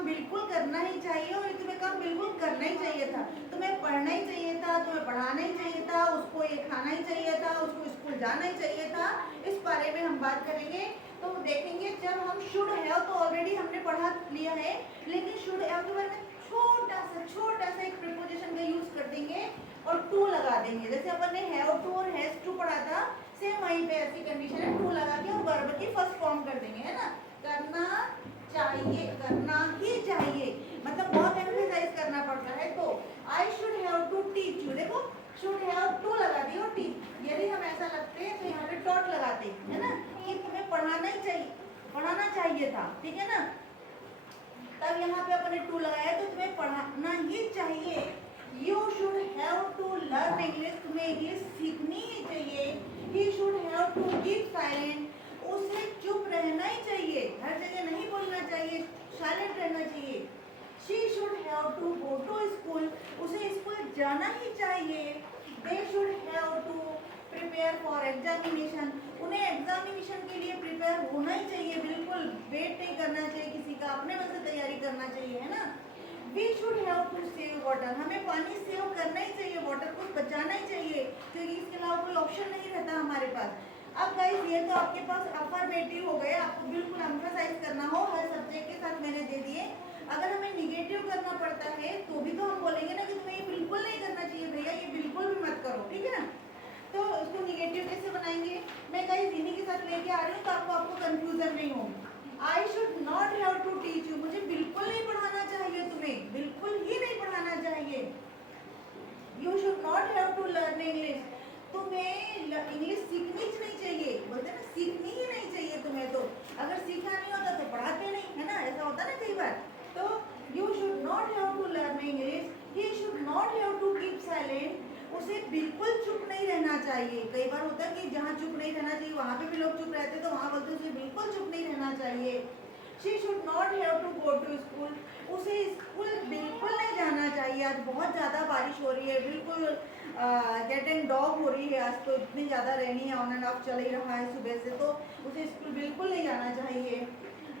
काम बिल्कुल करना ही चाहिए और तुम्हें काम बिल्कुल करना ही चाहिए था। तुम्हें पढ़ना ही चाहिए था, तुम्हें पढ़ाना ही चाहिए था, उसको ये खाना ही चाहिए था, उसको स्कूल जाना ही चाहिए था। इस बारे में हम बात करेंगे। तो देखेंगे जब हम शुड हैव तो ऑलरेडी हमने पढ़ा लिया है, लेकिन शुड हैव के बारे में छोटा सा एक प्रीपोजिशन का यूज कर देंगे और टू लगा देंगे। जैसे अपन ने हैव टू और हैज टू पढ़ा था, सेम वहीं पे ऐसी कंडीशन है, टू लगा के और वर्ब की फर्स्ट फॉर्म कर देंगे, है ना। करना चाहिए, करना ही चाहिए, मतलब बहुत एम्फेसाइज करना पड़ता है। तो I should have to teach you, देखो शुड हैव टू लगा दी और टीच। यदि हम ऐसा लगते हैं तो यहाँ पे डॉट लगाते हैं, है ना, कि तुम्हें पढ़ाना ही चाहिए, पढ़ाना चाहिए था, ठीक है ना। तब यहाँ पे अपने टू लगाया तो तुम्हें पढ़ाना ही चाहिए। You should have to learn English, तुम्हें इंग्लिश सीखनी ही चाहिए। He should have to keep silent, उसे चुप रहना ही चाहिए, हर जगह नहीं बोलना चाहिए, साइलेंट रहना चाहिए। She should have to go to school, उसे स्कूल जाना ही चाहिए। They should have to prepare for examination, उन्हें एग्जामिनेशन के लिए प्रिपेयर होना ही चाहिए, बिल्कुल वेट नहीं करना चाहिए किसी का, अपने मन से तैयारी करना चाहिए, है ना। We should have to save water, हमें पानी सेव करना ही चाहिए, वाटर को बचाना ही चाहिए, क्योंकि इसके अलावा कोई ऑप्शन नहीं रहता हमारे पास। अब गाइस ये तो आपके पास अफर्मेटिव हो गए, आपको बिल्कुल एम्फसाइज करना हो हर सब्जेक्ट के साथ मैंने दे दिए। अगर हमें निगेटिव करना पड़ता है तो भी तो हम बोलेंगे ना कि तुम्हें ये बिल्कुल नहीं करना चाहिए भैया, ये बिल्कुल भी मत करो, ठीक है ना। तो इसको निगेटिव कैसे बनाएंगे, मैं गाइस इन्हीं के साथ लेके आ रही हूँ, तो आपको कंफ्यूजन नहीं हो। I should not have to teach you, मुझे बिल्कुल नहीं पढ़ाना चाहिए, तुम्हें बिल्कुल ही नहीं पढ़ाना चाहिए। You should not have to learn English, तुम्हें इंग्लिश सीखनी ही नहीं चाहिए, बोलते हैं ना सीखनी ही नहीं चाहिए तुम्हें, तो अगर सीखा नहीं होता तो पढ़ाते नहीं, है ना, ऐसा होता ना कई बार। तो you should not have to learn English, he should not have to keep silent, उसे बिल्कुल चुप नहीं रहना चाहिए। कई बार होता है कि जहाँ चुप नहीं रहना चाहिए वहाँ पे भी लोग चुप रहते हैं, तो वहाँ बोलते हैं उसे बिल्कुल चुप नहीं रहना चाहिए। She should not have to go to school, उसे स्कूल बिल्कुल नहीं जाना चाहिए। आज बहुत ज़्यादा बारिश हो रही है, बिल्कुल गेट एंड डॉग हो रही है, आज तो इतनी ज़्यादा रेनी है, ऑन एंड ऑफ चल ही रहा है सुबह से, तो उसे स्कूल बिल्कुल नहीं जाना चाहिए।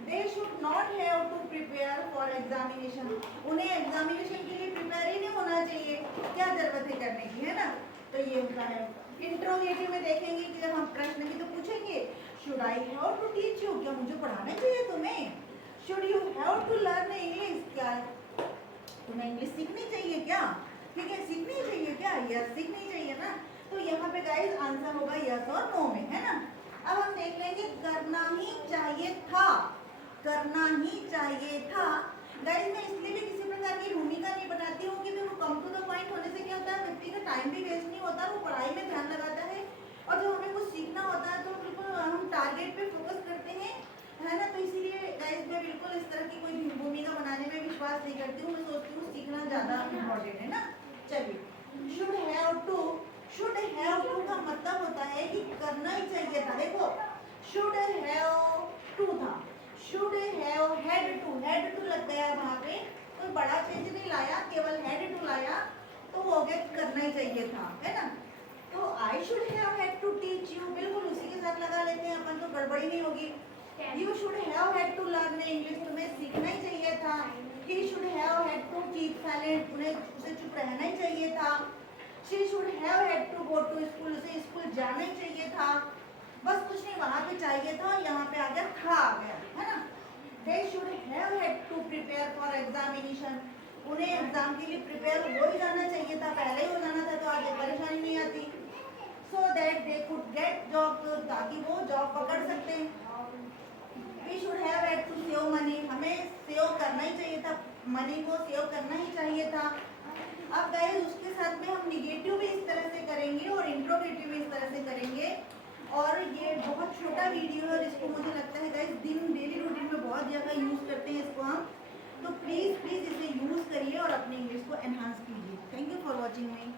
They should not have to prepare for examination, उन्हें एग्जामिनेशन के लिए प्रिपेयर ही नहीं होना चाहिए, क्या जरूरत है करने की, है ना। तो ये होता है। इंट्रोगेटिव में देखेंगे कि जब हम प्रश्न भी तो पूछेंगे, should I have to teach you, क्या मुझे पढ़ाना चाहिए तुम्हें। Should you have to learn English, क्या तुम्हें इंग्लिश सीखनी चाहिए क्या, ठीक है, सीखनी चाहिए क्या, यस सीखनी चाहिए ना। तो यहाँ पे गाइस आंसर होगा यस और नो में, है ना। अब हम देख लेंगे करना ही चाहिए था, करना ही चाहिए था। गाइस मैं इसलिए भी किसी प्रकार की भूमिका नहीं बनाती हूँ कि देखो कम टू द पॉइंट होने से क्या होता है, व्यक्ति का टाइम भी वेस्ट नहीं होता, वो पढ़ाई में ध्यान लगाता है, और जब हमें कुछ सीखना होता है तो बिल्कुल हम टारगेट पे फोकस करते हैं, है ना। तो इसीलिए गाइस मैं बिल्कुल इस तरह की कोई भूमिका बनाने में विश्वास नहीं करती हूँ, मैं सोचती हूँ सीखना ज़्यादा इम्पोर्टेंट है ना। चलिए should have to, should have to का मतलब होता है कि करना ही चाहिए था। देखो शुड हैव टू था, शुड हैव हैड टू लग गया वहाँ पे, कोई बड़ा चेंज नहीं लाया, केवल हैड टू लाया, तो हो गया करना ही चाहिए था, है ना। तो I should have had to teach you, बिल्कुल उसी के साथ लगा लेते हैं अपन, तो गड़बड़ी नहीं होगी। You should have had to learn English, तुम्हें सीखना ही चाहिए था। He should have had to keep silent, उन्हें उसे चुप रहना ही चाहिए था। She should have had to go to school, उसे स्कूल जाना ही चाहिए था। बस कुछ नहीं, वहाँ पे चाहिए था, यहाँ पे आ गया था, आ गया, है ना। They should have had to prepare for examination, उन्हें एग्जाम के लिए प्रिपेयर हो ही जाना चाहिए था, पहले ही हो जाना था, तो आगे परेशानी नहीं आती। So that they could get job, ताकि वो जॉब पकड़ सकते हैं। We should have had to save money, हमें सेव करना ही चाहिए था, मनी को सेव करना ही चाहिए था। अब गाइस उसके साथ में हम निगेटिव भी इस तरह से करेंगे और इंट्रोगेटिव भी इस तरह से करेंगे। और ये बहुत छोटा वीडियो है जिसको मुझे लगता है गाइस दिन डेली रूटीन में बहुत ज़्यादा यूज़ करते हैं इसको हम, तो प्लीज़ इसे यूज़ करिए और अपनी इंग्लिश को एनहांस कीजिए। Thank you for watching me.